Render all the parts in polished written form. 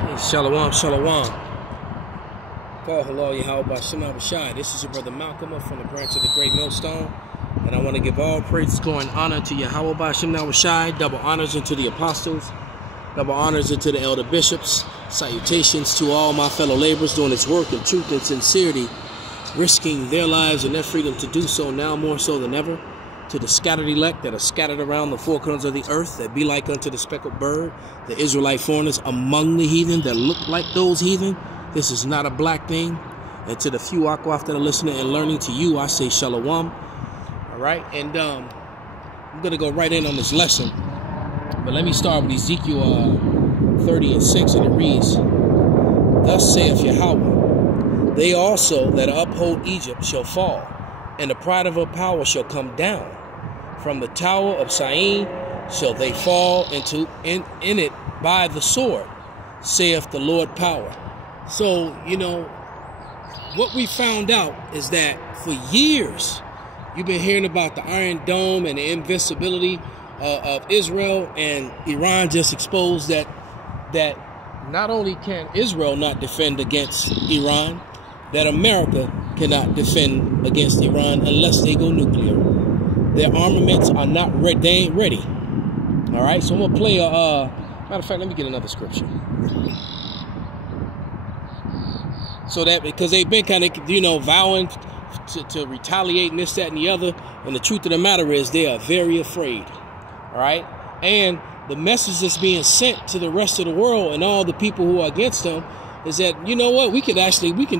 Hey, Shalom, Shalom. Call hello, Yahweh Shem Abishai. This is your brother Malcolm from the branch of the Great Millstone. And I want to give all praise, glory, and honor to Yahweh Shem Abishai. Double honors unto the apostles. Double honors unto the elder bishops. Salutations to all my fellow laborers doing this work in truth and sincerity, risking their lives and their freedom to do so now more so than ever. To the scattered elect that are scattered around the four corners of the earth, that be like unto the speckled bird, the Israelite foreigners among the heathen that look like those heathen. This is not a black thing. And to the few Akwaf that are listening and learning, to you, I say shalom. All right, and I'm going to go right in on this lesson. But let me start with Ezekiel 30:6, and it reads, Thus saith Yahweh, they also that uphold Egypt shall fall, and the pride of her power shall come down. From the tower of Syene shall they fall in it by the sword, saith the Lord power. So, you know, what we found out is that for years, you've been hearing about the Iron Dome and the invincibility of Israel, and Iran just exposed that not only can Israel not defend against Iran, that America cannot defend against Iran unless they go nuclear. Their armaments are not ready. They ain't ready. All right, so I'm gonna play a matter of fact, let me get another scripture. So that, because they've been kind of, you know, vowing to retaliate and this, that, and the other. And the truth of the matter is they are very afraid. All right. And the message that's being sent to the rest of the world and all the people who are against them is that, you know what, we can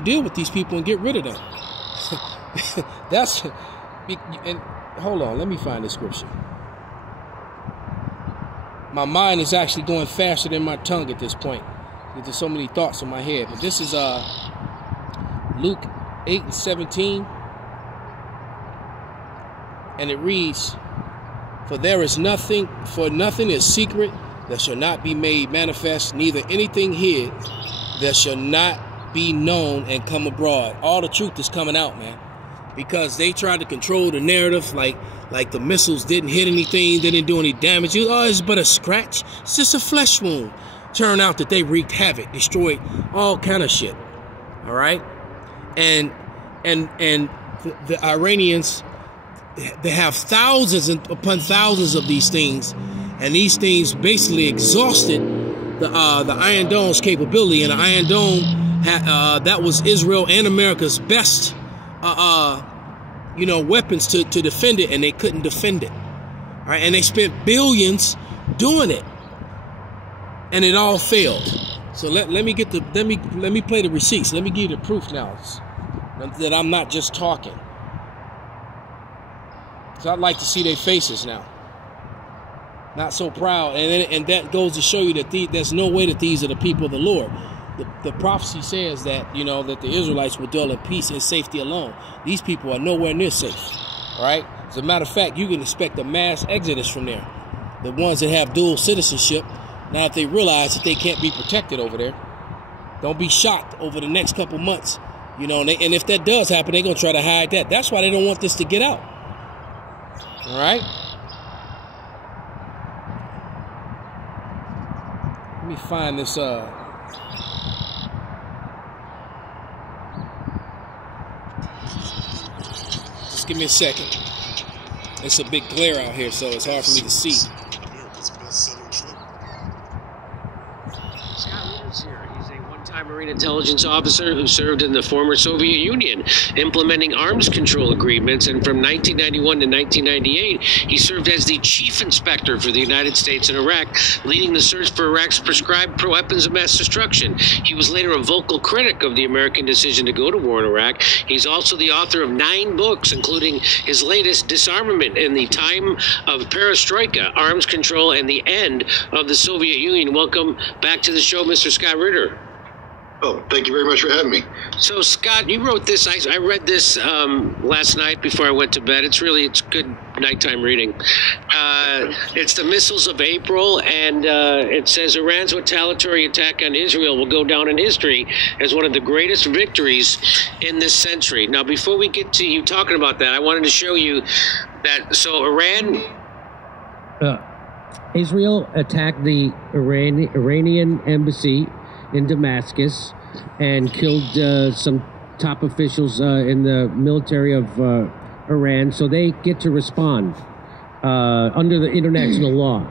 deal with these people and get rid of them. And hold on, let me find this scripture. My mind is actually going faster than my tongue at this point. There's so many thoughts in my head. But this is Luke 8:17. And it reads, nothing is secret that shall not be made manifest, neither anything hid that shall not be known and come abroad. All the truth is coming out, man. Because they tried to control the narrative, like the missiles didn't hit anything, they didn't do any damage. Oh, it's but a scratch. It's just a flesh wound. Turned out that they wreaked havoc, destroyed all kind of shit. All right, and the Iranians, they have thousands upon thousands of these things, and these things basically exhausted the Iron Dome's capability. And the Iron Dome that was Israel and America's best weapons to defend it, and they couldn't defend it. All right, and they spent billions doing it, and it all failed. So let me play the receipts. Let me give you the proof now that I'm not just talking. So I'd like to see their faces now. Not so proud, and that goes to show you that there's no way that these are the people of the Lord. The prophecy says that, you know, that the Israelites will dwell in peace and safety alone. These people are nowhere near safe. All right. As a matter of fact, you can expect a mass exodus from there. The ones that have dual citizenship, now if they realize that they can't be protected over there, don't be shocked over the next couple months. You know, and if that does happen, they're gonna try to hide that. That's why they don't want this to get out. All right. Let me find this. Just give me a second. It's a big glare out here, so it's hard for me to see. Marine intelligence officer who served in the former Soviet Union, implementing arms control agreements, and from 1991 to 1998, he served as the chief inspector for the United States in Iraq, leading the search for Iraq's prescribed weapons of mass destruction. He was later a vocal critic of the American decision to go to war in Iraq. He's also the author of 9 books, including his latest, Disarmament in the Time of Perestroika, Arms Control, and the End of the Soviet Union. Welcome back to the show, Mr. Scott Ritter. Oh, thank you very much for having me. So, Scott, you wrote this. I read this last night before I went to bed. It's good nighttime reading. It's the missiles of April, and it says Iran's retaliatory attack on Israel will go down in history as one of the greatest victories in this century. Now, before we get to you talking about that, I wanted to show you that. So, Israel attacked the Iranian embassy in Damascus and killed some top officials in the military of Iran. So they get to respond under the international law.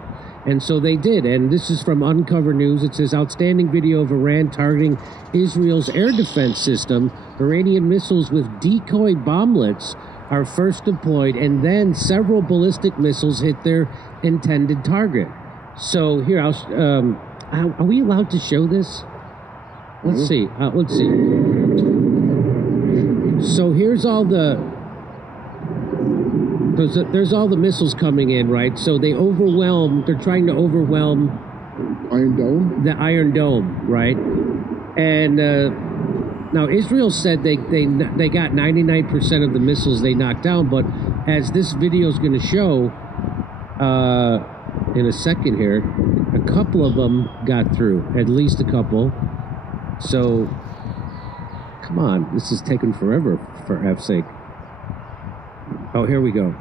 And so they did. And this is from Uncover News. It says, outstanding video of Iran targeting Israel's air defense system. Iranian missiles with decoy bomblets are first deployed, and then several ballistic missiles hit their intended target. So here, are we allowed to show this? Let's see. Let's see. So here's all there's all the missiles coming in, right? So they're trying to overwhelm Iron Dome? The Iron Dome, right? And now Israel said they got 99% of the missiles they knocked down, but as this video is going to show in a second here, a couple of them got through, at least a couple. So, come on, this is taking forever, for F's sake. Oh, here we go.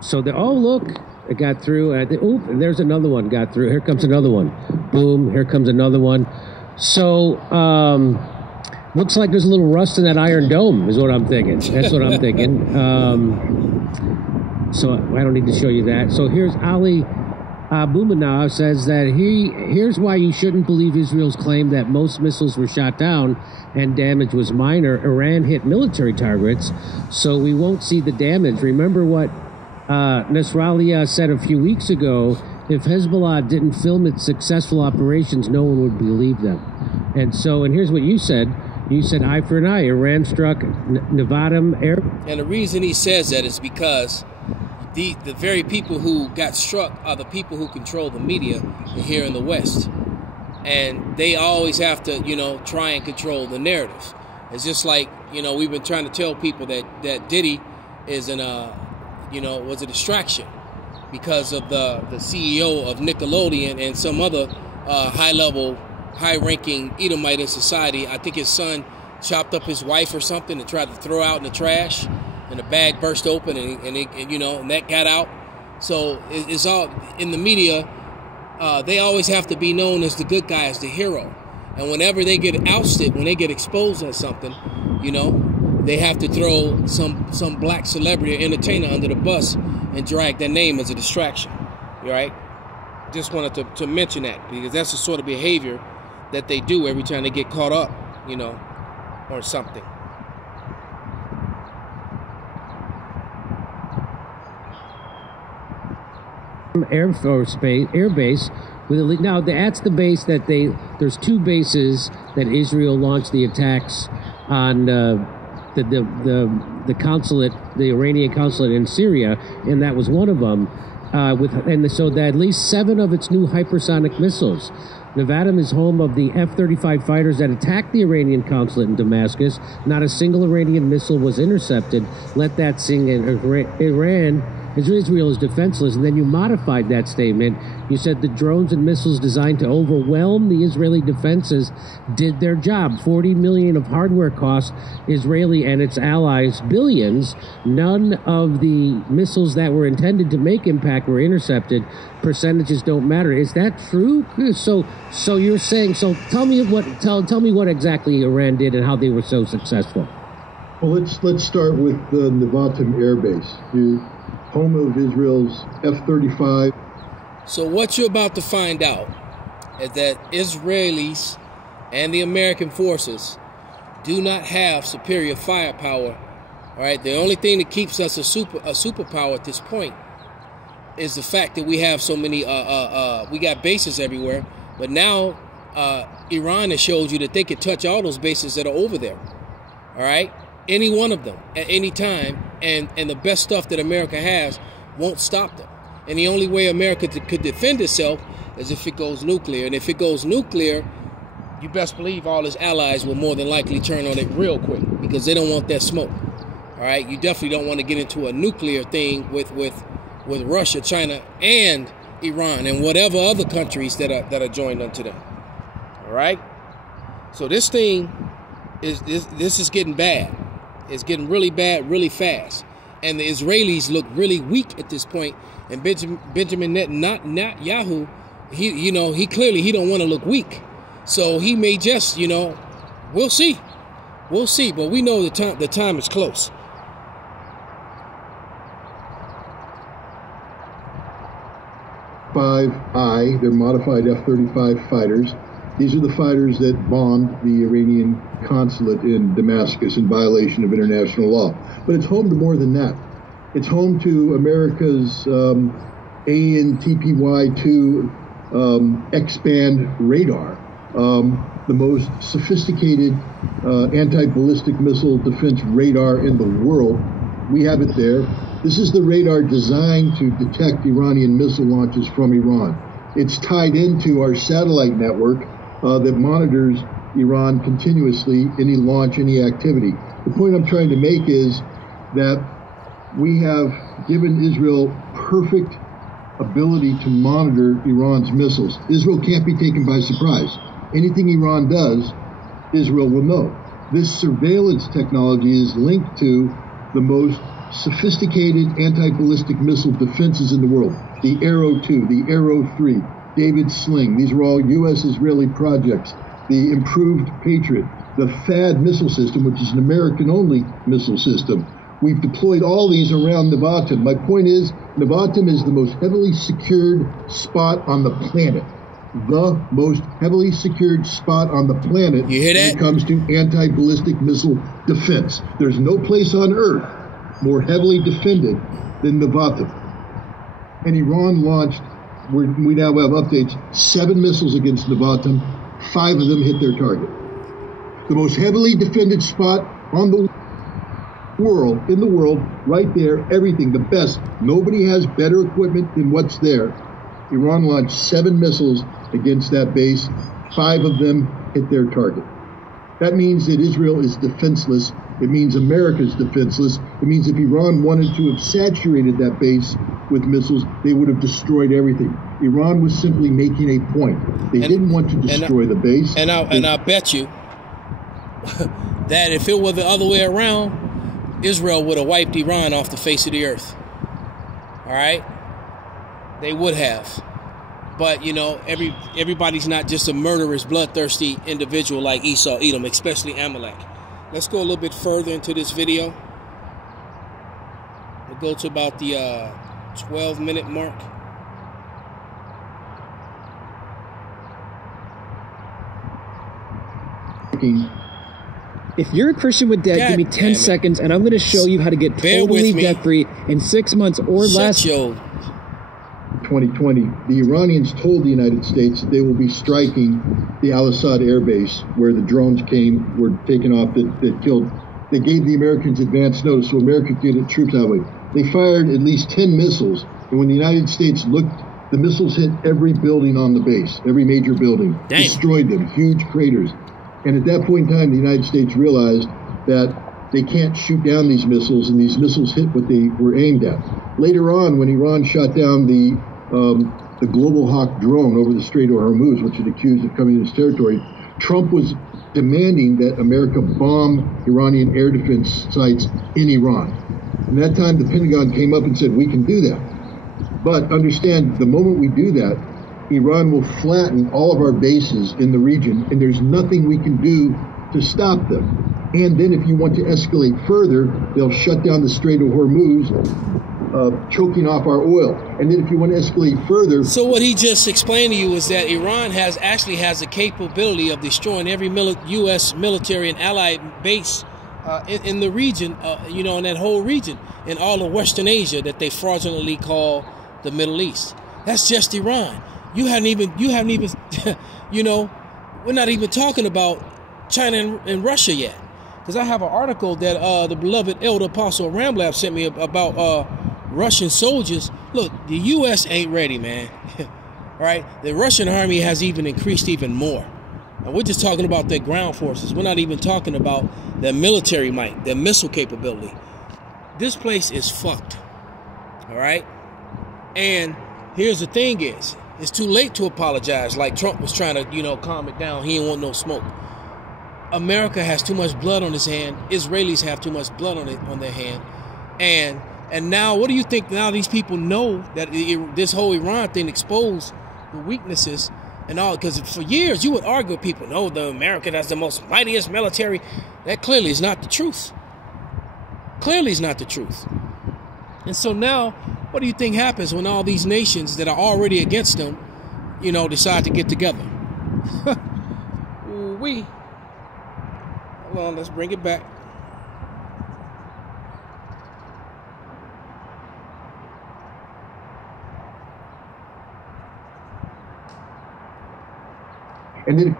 So, oh, look, it got through. And there's another one got through. Here comes another one. Boom, here comes another one. So, looks like there's a little rust in that Iron Dome, is what I'm thinking. That's what I'm thinking. So, I don't need to show you that. So, here's Ali Bumana says that here's why you shouldn't believe Israel's claim that most missiles were shot down and damage was minor. Iran hit military targets, so we won't see the damage. Remember what Nasrallah said a few weeks ago: if Hezbollah didn't film its successful operations, no one would believe them. And here's what you said. You said eye for an eye. Iran struck Nevatim air. And the reason he says that is because the very people who got struck are the people who control the media here in the West. And they always have to, try and control the narratives. It's just like, we've been trying to tell people that Diddy is was a distraction because of the CEO of Nickelodeon and some other high-ranking Edomite in society. I think his son chopped up his wife or something and tried to throw out in the trash, and the bag burst open, and that got out. So it's all in the media. They always have to be known as the good guy, as the hero. And whenever they get ousted, when they get exposed on something, they have to throw some black celebrity or entertainer under the bus and drag their name as a distraction. Right? Just wanted to mention that, because that's the sort of behavior that they do every time they get caught up, or something. Air base with now that's the base that there's two bases that Israel launched the attacks on the consulate, the Iranian consulate in Syria, and that was one of them. So that at least 7 of its new hypersonic missiles. Nevatim is home of the F-35 fighters that attacked the Iranian consulate in Damascus. Not a single Iranian missile was intercepted. Let that sink in. Israel is defenseless, and then you modified that statement. You said the drones and missiles designed to overwhelm the Israeli defenses did their job. $40 million of hardware cost Israeli and its allies billions. None of the missiles that were intended to make impact were intercepted. Percentages don't matter. Is that true? So you're saying, so tell me what exactly Iran did and how they were so successful. Well, let's start with the Nevatim Air Base, home of Israel's F-35. So what you're about to find out is that Israelis and the American forces do not have superior firepower. All right, the only thing that keeps us a superpower at this point is the fact that we have so many. We got bases everywhere, but now Iran has showed you that they can touch all those bases that are over there. All right, any one of them at any time. And the best stuff that America has won't stop them. And the only way America could defend itself is if it goes nuclear. And if it goes nuclear, you best believe all its allies will more than likely turn on it real quick, because they don't want that smoke. All right, you definitely don't want to get into a nuclear thing with Russia, China, and Iran, and whatever other countries that are joined unto them. All right, so this thing is getting bad. It's getting really bad really fast. And the Israelis look really weak at this point. And Benjamin Netanyahu he clearly he don't want to look weak. So he may just, we'll see. We'll see, but we know the time is close. F-35I, they're modified F-35 fighters. These are the fighters that bombed the Iranian consulate in Damascus in violation of international law. But it's home to more than that. It's home to America's ANTPY-2 X-band radar, the most sophisticated anti-ballistic missile defense radar in the world. We have it there. This is the radar designed to detect Iranian missile launches from Iran. It's tied into our satellite network that monitors Iran continuously, any launch, any activity. The point I'm trying to make is that we have given Israel perfect ability to monitor Iran's missiles. Israel can't be taken by surprise. Anything Iran does, Israel will know. This surveillance technology is linked to the most sophisticated anti-ballistic missile defenses in the world. The Arrow 2, the Arrow 3, David Sling. These are all U.S.-Israeli projects. The improved Patriot, the THAAD missile system, which is an American-only missile system. We've deployed all these around Nevatim. My point is, Nevatim is the most heavily secured spot on the planet. The most heavily secured spot on the planet when it comes to anti-ballistic missile defense. There's no place on Earth more heavily defended than Nevatim. And Iran launched, we now have updates, 7 missiles against Nevatim. 5 of them hit their target. The most heavily defended spot on the world, in the world, right there, everything, the best. Nobody has better equipment than what's there. Iran launched 7 missiles against that base. 5 of them hit their target. That means that Israel is defenseless. It means America's defenseless. It means if Iran wanted to have saturated that base with missiles, they would have destroyed everything. Iran was simply making a point. They didn't want to destroy the base. And I bet you that if it were the other way around, Israel would have wiped Iran off the face of the earth. All right? They would have. But, everybody's not just a murderous, bloodthirsty individual like Esau, Edom, especially Amalek. Let's go a little bit further into this video. We'll go to about the 12-minute mark. If you're a Christian with debt, give me 10 seconds, and I'm going to show you how to get totally debt-free in 6 months or less. 2020, the Iranians told the United States that they will be striking the Al-Assad air base where the drones were taken off that killed. They gave the Americans advance notice so America could get troops out of it. They fired at least 10 missiles, and when the United States looked, the missiles hit every building on the base, every major building, destroyed them, huge craters. And at that point in time, the United States realized that they can't shoot down these missiles, and these missiles hit what they were aimed at. Later on, when Iran shot down the Global Hawk drone over the Strait of Hormuz, which is accused of coming into its territory, Trump was demanding that America bomb Iranian air defense sites in Iran. And that time, the Pentagon came up and said, we can do that. But understand, the moment we do that, Iran will flatten all of our bases in the region, and there's nothing we can do to stop them. And then if you want to escalate further, they'll shut down the Strait of Hormuz, choking off our oil. And then if you want to escalate further... So what he just explained to you is that Iran actually has the capability of destroying every U.S. military and allied base in the region, in that whole region, in all of Western Asia that they fraudulently call the Middle East. That's just Iran. You haven't even, we're not even talking about China and Russia yet. Because I have an article that the beloved Elder Apostle Ramblab sent me about Russian soldiers. Look, the U.S. ain't ready, man. Right? The Russian army has even increased even more. And we're just talking about their ground forces. We're not even talking about their military might, their missile capability. This place is fucked. All right? And here's the thing is, it's too late to apologize like Trump was trying to, calm it down. He didn't want no smoke. America has too much blood on his hand. Israelis have too much blood on their hand. And now, what do you think now these people know that this whole Iran thing exposed the weaknesses and all, because for years you would argue with people, no, the America has the most mightiest military. That clearly is not the truth. Clearly is not the truth. And so now, what do you think happens when all these nations that are already against them, you know, decide to get together? Ooh-wee. Hold on, let's bring it back. And then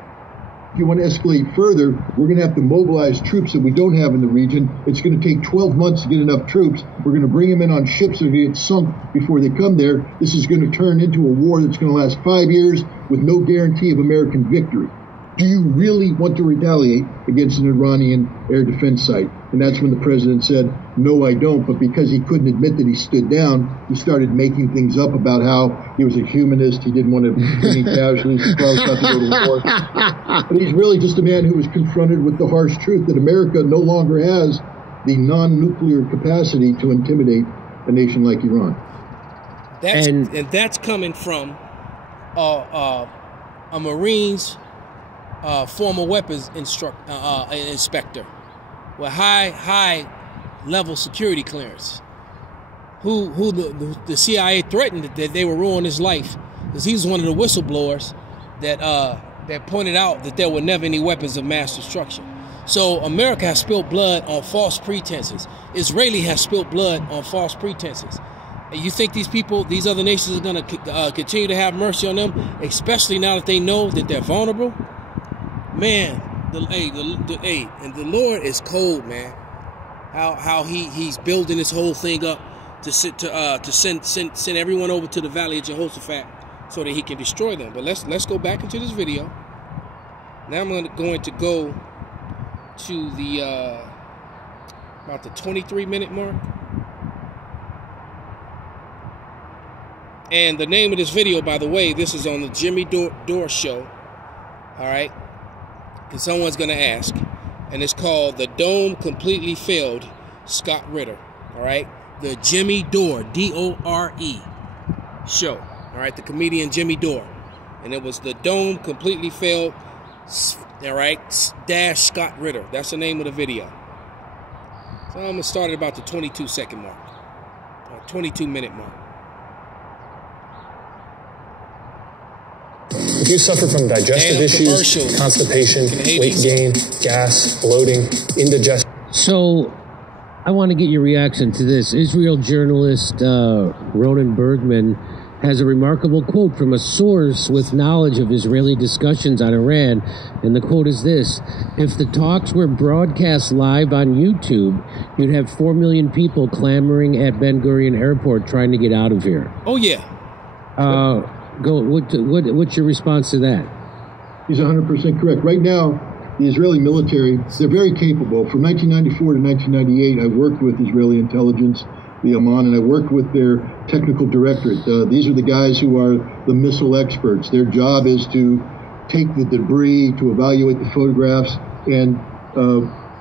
if you want to escalate further, we're going to have to mobilize troops that we don't have in the region. It's going to take 12 months to get enough troops. We're going to bring them in on ships that are going to get sunk before they come there. This is going to turn into a war that's going to last 5 years with no guarantee of American victory. Do you really want to retaliate against an Iranian air defense site? And that's when the president said, no, I don't. But because he couldn't admit that he stood down, he started making things up about how he was a humanist. He didn't want to bring any casualties. He was about to go to war. But he's really just a man who was confronted with the harsh truth that America no longer has the non-nuclear capacity to intimidate a nation like Iran. And that's coming from a Marine's former weapons inspector with high level security clearance, who the CIA threatened that they would ruin his life, because he was one of the whistleblowers that pointed out that there were never any weapons of mass destruction. So America has spilled blood on false pretenses. Israeli has spilled blood on false pretenses. And you think these people, these other nations, are going to continue to have mercy on them, especially now that they know that they're vulnerable? Man, and the Lord is cold, man. How he's building this whole thing up to send everyone over to the Valley of Jehoshaphat so that he can destroy them. But let's go back into this video. Now I'm going to go to the about the 23-minute mark. And the name of this video, by the way, this is on the Jimmy Dore show. All right. Because someone's going to ask. And it's called The Dome Completely Failed, Scott Ritter. All right. The Jimmy Dore, D-O-R-E show. All right. The comedian Jimmy Dore. And it was The Dome Completely Failed, all right, dash Scott Ritter. That's the name of the video. So I'm going to start at about the 22-second mark. 22-minute mark. If you suffer from digestive issues, constipation, weight gain, gas, bloating, indigestion. So, I want to get your reaction to this. Israel journalist Ronan Bergman has a remarkable quote from a source with knowledge of Israeli discussions on Iran. And the quote is this: if the talks were broadcast live on YouTube, you'd have 4 million people clamoring at Ben Gurion Airport trying to get out of here. Oh, yeah. What's your response to that? He's 100% correct. Right now, the Israeli military, they're very capable. From 1994 to 1998, I worked with Israeli intelligence, the Amman, and I worked with their technical directorate. These are the guys who are the missile experts. Their job is to take the debris, to evaluate the photographs, and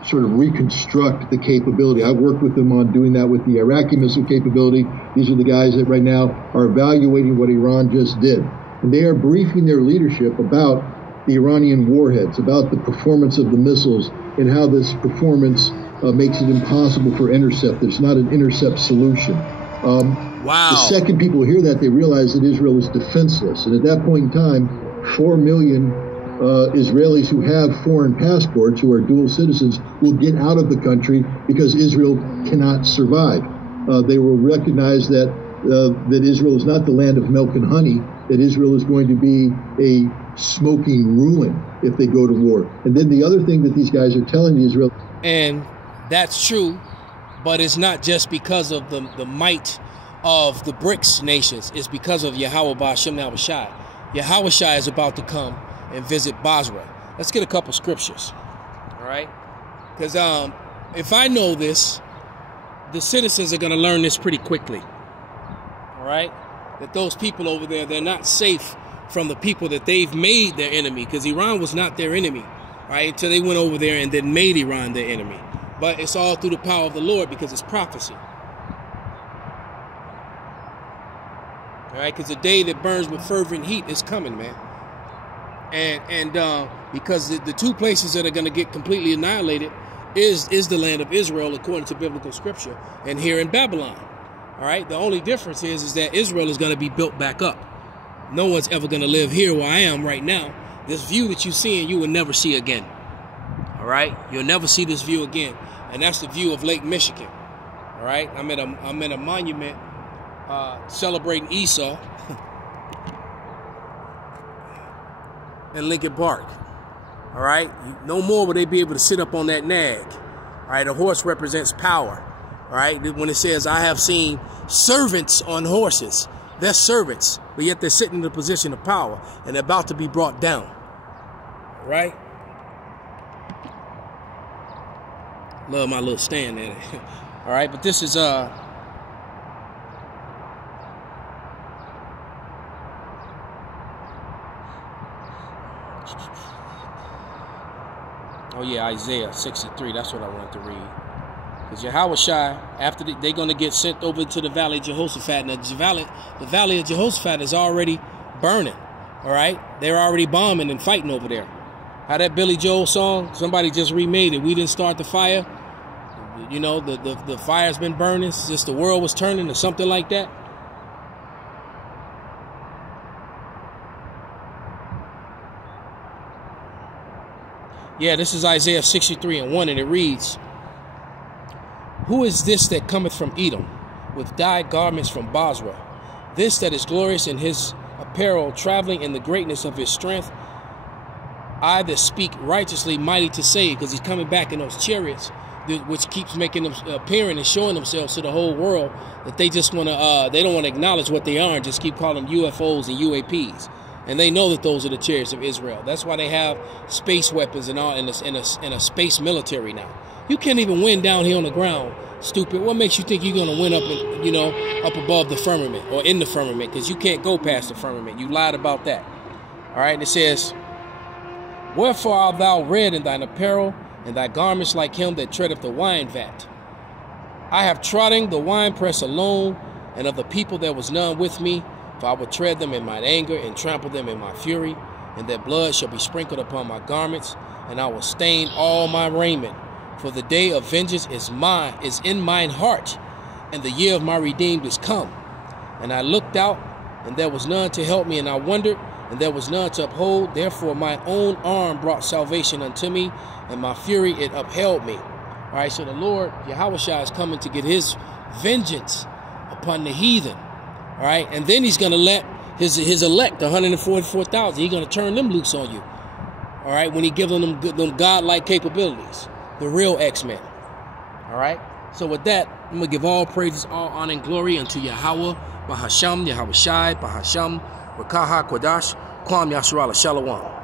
sort of reconstruct the capability. I worked with them on doing that with the Iraqi missile capability. These are the guys that right now are evaluating what Iran just did. And they are briefing their leadership about the Iranian warheads, about the performance of the missiles, and how this performance makes it impossible for intercept. There's not an intercept solution. Wow. The second people hear that, they realize that Israel is defenseless. And at that point in time, 4 million Israelis who have foreign passports, who are dual citizens, will get out of the country because Israel cannot survive. They will recognize that Israel is not the land of milk and honey, that Israel is going to be a smoking ruin if they go to war. And then the other thing that these guys are telling Israel... And that's true, but it's not just because of the might of the BRICS nations. It's because of Yahweh Ba'ashem Nahweh. Yahweh Shai is about to come and visit Basra. Let's get a couple scriptures, all right? Because if I know this, the citizens are going to learn this pretty quickly, all right? That those people over there, they're not safe from the people that they've made their enemy, because Iran was not their enemy, right? Until they went over there and then made Iran their enemy. But it's all through the power of the Lord, because it's prophecy. All right? Because the day that burns with fervent heat is coming, man. And because the two places that are going to get completely annihilated is the land of Israel, according to biblical scripture, and here in Babylon. All right. The only difference is that Israel is going to be built back up. No one's ever going to live here where I am right now. This view that you're seeing, you will never see again. All right. You'll never see this view again, and that's the view of Lake Michigan. All right. I'm at a monument celebrating Esau in Lincoln Park. All right. No more will they be able to sit up on that nag. All right. A horse represents power. All right. When it says, I have seen servants on horses, they're servants, but yet they're sitting in the position of power and they're about to be brought down. All right. Love my little stand there. All right. But this is, oh yeah, Isaiah 63. That's what I wanted to read. Because Yahushua, after they're going to get sent over to the Valley of Jehoshaphat. Now, the Valley of Jehoshaphat is already burning. All right? They're already bombing and fighting over there. How that Billy Joel song, somebody just remade it. We didn't start the fire. You know, the fire's been burning since the world was turning or something like that. Yeah, this is Isaiah 63:1, and it reads, Who is this that cometh from Edom, with dyed garments from Basra? This that is glorious in his apparel, traveling in the greatness of his strength. I that speak righteously, mighty to save, because he's coming back in those chariots, which keeps making them appearing and showing themselves to the whole world, that they just want to, they don't want to acknowledge what they are and just keep calling them UFOs and UAPs. And they know that those are the chariots of Israel. That's why they have space weapons and all in a space military now. You can't even win down here on the ground, stupid. What makes you think you're going to win up, up above the firmament or in the firmament? Because you can't go past the firmament. You lied about that. All right, and it says, Wherefore art thou red in thine apparel, and thy garments like him that treadeth the wine vat? I have trodden the winepress alone, and of the people there was none with me. For I will tread them in mine anger, and trample them in my fury, and their blood shall be sprinkled upon my garments, and I will stain all my raiment. For the day of vengeance is in mine heart, and the year of my redeemed is come. And I looked out, and there was none to help me, and I wondered, and there was none to uphold. Therefore my own arm brought salvation unto me, and my fury it upheld me. All right, so the Lord, Yahushua, is coming to get his vengeance upon the heathen. All right, and then he's going to let his elect, 144,000, he's going to turn them loose on you. All right, when he gives them godlike capabilities, the real X-Men. All right, so with that, I'm going to give all praises, all honor, and glory unto Yahweh, Bahasham, Yahushai, Bahasham, Rakaha, Kodash, Kwam Yasharala, Shalom.